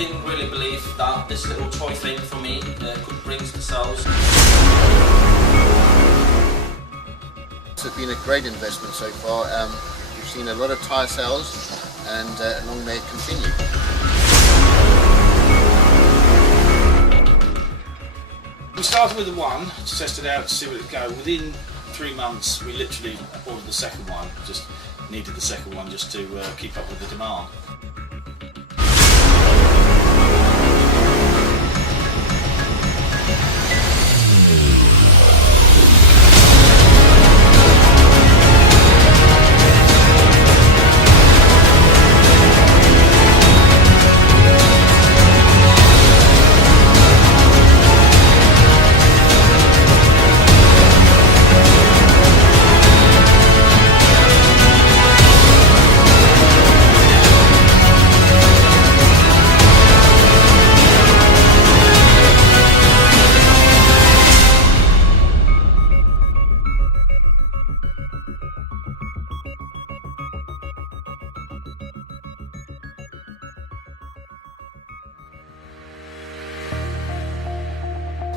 didn't really believe that this little toy thing for me could bring the sales. It's been a great investment so far. We've seen a lot of tyre sales, and long may it continue. We started with the one to test it out to see what it would go. Within 3 months we literally ordered the second one, just needed the second one just to keep up with the demand.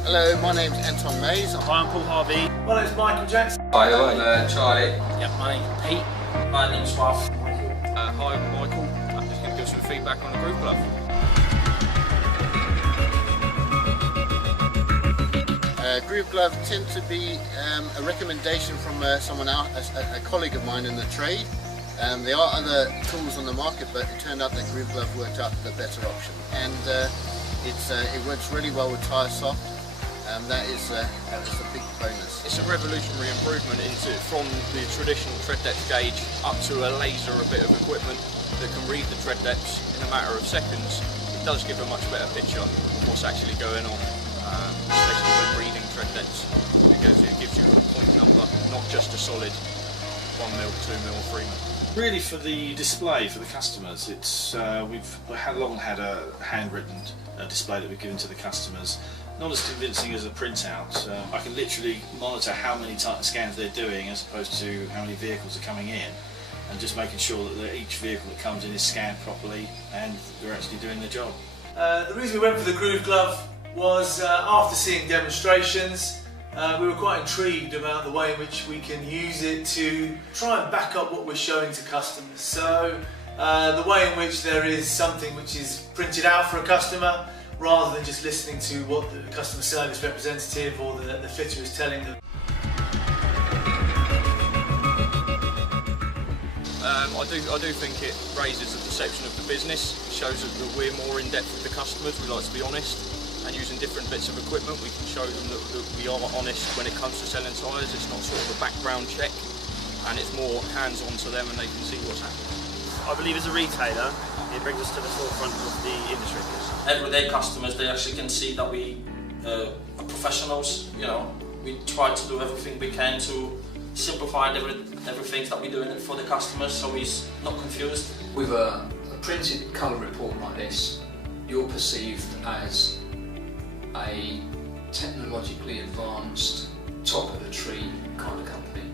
Hello, my name's Anton Mays. Hi, I'm Paul Harvey. My name's Michael Jackson. Hi, I'm Charlie. Yep, my name's Pete. My name's Ralph. Hi, I'm Michael. I'm just going to give some feedback on the Groove Glove. Groove Glove tend to be a recommendation from someone else, a colleague of mine in the trade. There are other tools on the market, but it turned out that Groove Glove worked out the better option, and it works really well with tyre soft. That is a big bonus. It's a revolutionary improvement from the traditional tread depth gauge up to a laser, a bit of equipment that can read the tread depths in a matter of seconds. It does give a much better picture of what's actually going on, especially when reading tread depths, because it gives you a point number, not just a solid 1 mil, 2 mil, 3 mil. Really for the display for the customers, it's we've long had a handwritten display that we've given to the customers. Not as convincing as a printout. I can literally monitor how many scans they're doing as opposed to how many vehicles are coming in, and just making sure that each vehicle that comes in is scanned properly and they're actually doing their job. The reason we went for the Groove Glove was after seeing demonstrations, we were quite intrigued about the way in which we can use it to try and back up what we're showing to customers. So the way in which there is something which is printed out for a customer, rather than just listening to what the customer service representative or the fitter is telling them. I do think it raises the perception of the business. It shows that we're more in depth with the customers. We like to be honest, and using different bits of equipment we can show them that we are honest when it comes to selling tyres. It's not sort of a background check, and it's more hands-on to them and they can see what's happening. I believe as a retailer, it brings us to the forefront of the industry. Everyday customers, they actually can see that we are professionals. You know, we try to do everything we can to simplify everything that we're doing for the customers, so he's not confused. With a printed colour report like this, you're perceived as a technologically advanced, top of the tree kind of company,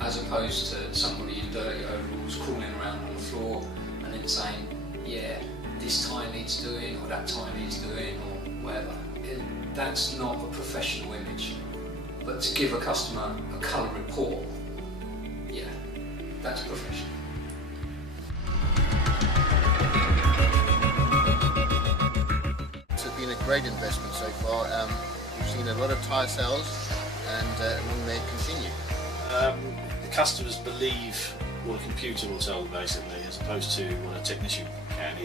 as opposed to somebody in dirty overalls crawling around on the floor and then saying, yeah, this tyre needs doing, or that tyre needs doing, or whatever. That's not a professional image. But to give a customer a colour report, yeah, that's professional. It's been a great investment so far. We've seen a lot of tyre sales, and long may it continue. The customers believe what a computer will tell them, basically, as opposed to what a technician can.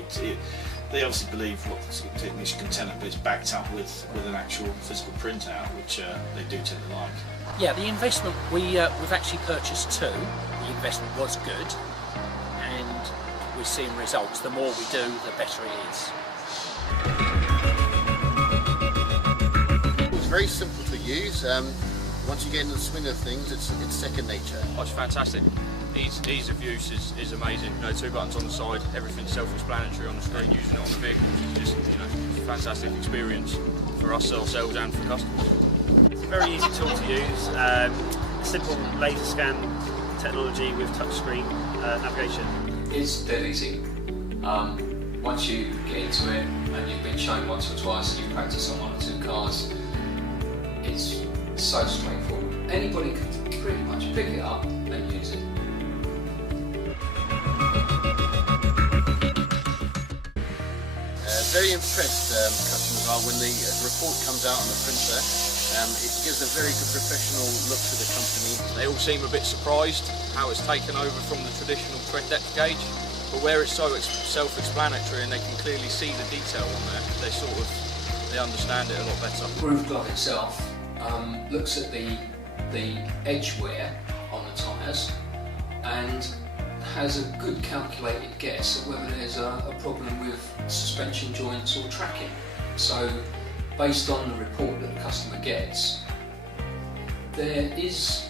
They obviously believe what the technician can tell them, but it's backed up with an actual physical printout, which they do tend to like. Yeah, the investment, we've actually purchased 2. The investment was good, and we're seeing results. The more we do, the better it is. It's very simple to use. Once you get into the swing of things, it's second nature. Oh, it's fantastic. Ease of use is amazing. You know, 2 buttons on the side, everything's self-explanatory on the screen. Using it on the vehicles is just, you know, it's a fantastic experience for us ourselves and for customers. It's a very easy tool to use. Simple laser scan technology with touchscreen navigation. It's dead easy. Once you get into it, and you've been shown once or twice and you've practiced on 1 or 2 cars, it's so straightforward. Anybody can pretty much pick it up and use it. Very impressed customers are when the report comes out on the printer. It gives a very good professional look to the company. They all seem a bit surprised how it's taken over from the traditional tread depth gauge, but where it's so self-explanatory and they can clearly see the detail on there, they understand it a lot better. Groove Glove itself looks at the edge wear on the tyres and has a good calculated guess at whether there's a problem with suspension joints or tracking. So based on the report that the customer gets, there is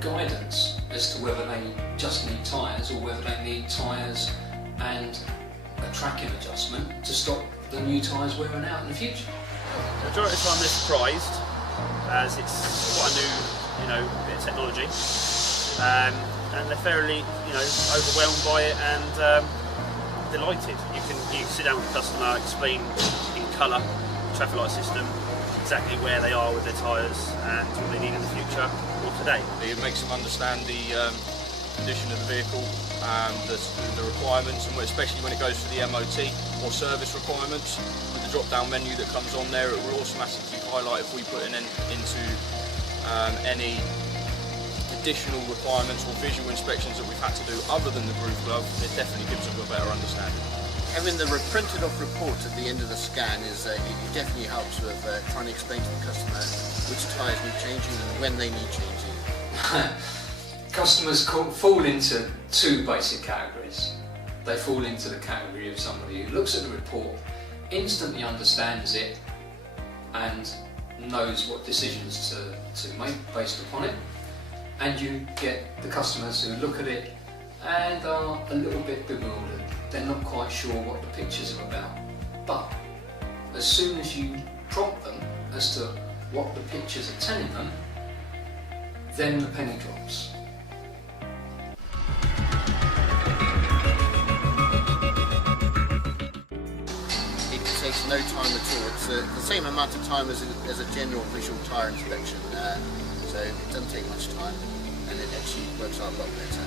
guidance as to whether they just need tyres or whether they need tyres and a tracking adjustment to stop the new tyres wearing out in the future. The majority of the time they're surprised, as it's quite a new, bit of technology, and they're fairly, overwhelmed by it and delighted. You can sit down with the customer, explain in colour the traffic light system, exactly where they are with their tyres and what they need in the future or today. It makes them understand the condition of the vehicle, the requirements, and especially when it goes for the MOT or service requirements. With the drop-down menu that comes on there, it will automatically highlight if we put into any additional requirements or visual inspections that we've had to do other than the Groove Glove. It definitely gives them a better understanding. Having the printed off report at the end of the scan it definitely helps with trying to explain to the customer which tyres need changing and when they need changing. Customers fall into 2 basic categories. They fall into the category of somebody who looks at the report, instantly understands it and knows what decisions to make based upon it, and you get the customers who look at it and are a little bit bewildered. They're not quite sure what the pictures are about. But as soon as you prompt them as to what the pictures are telling them, then the penny drops. It takes no time at all. It's the same amount of time as a general visual tyre inspection, so it doesn't take much time and it actually works out a lot better.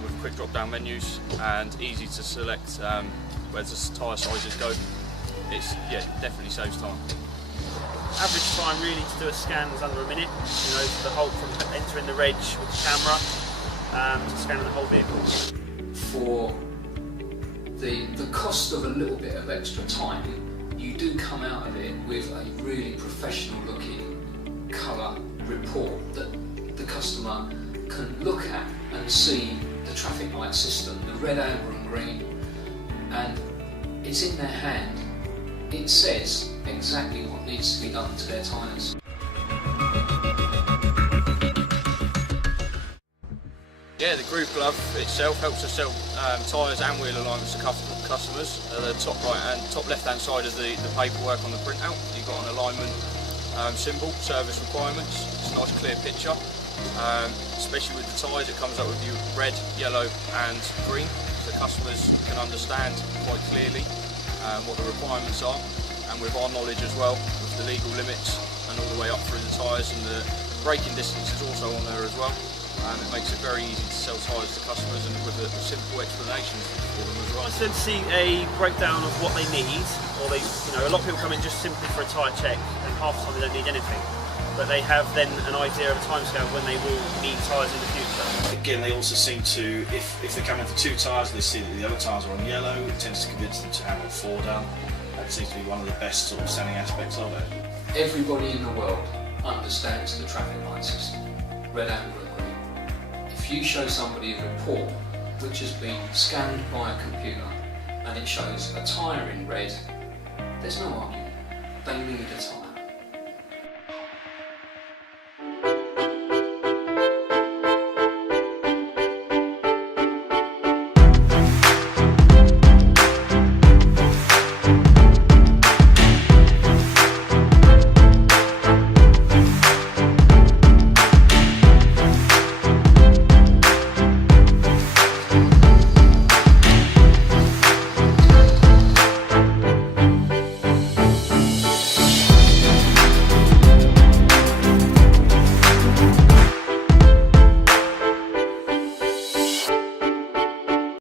With quick drop-down menus and easy to select where the tyre sizes go, definitely saves time. Average time really to do a scan is under a minute. The whole from entering the reg with the camera to scanning the whole vehicle. For the cost of a little bit of extra time, you do come out of it with a really professional looking colour report that the customer can look at and see the traffic light system, the red, amber and green, and it's in their hand. It says exactly what needs to be done to their tyres. Yeah, the Groove Glove itself helps us sell tyres and wheel alignments to customers. The top left-hand side of the paperwork on the printout, you've got an alignment symbol, service requirements. It's a nice clear picture. Especially with the tyres, it comes up with you red, yellow and green, so customers can understand quite clearly what the requirements are, and with our knowledge as well, with the legal limits and all the way up through the tyres, and the braking distance is also on there as well. It makes it very easy to sell tyres to customers and with a simple explanation for them as well. I tend to see a breakdown of what they need, or a lot of people come in just simply for a tyre check, and half the time they don't need anything. But they have then an idea of a timescale when they will need tyres in the future. Again, they also seem to, if they're coming for 2 tyres and they see that the other tyres are on yellow, it tends to convince them to have all 4 done. That seems to be one of the best sort of selling aspects of it. Everybody in the world understands the traffic light system, red, amber and green. If you show somebody a report which has been scanned by a computer and it shows a tyre in red, there's no argument. They need a tyre.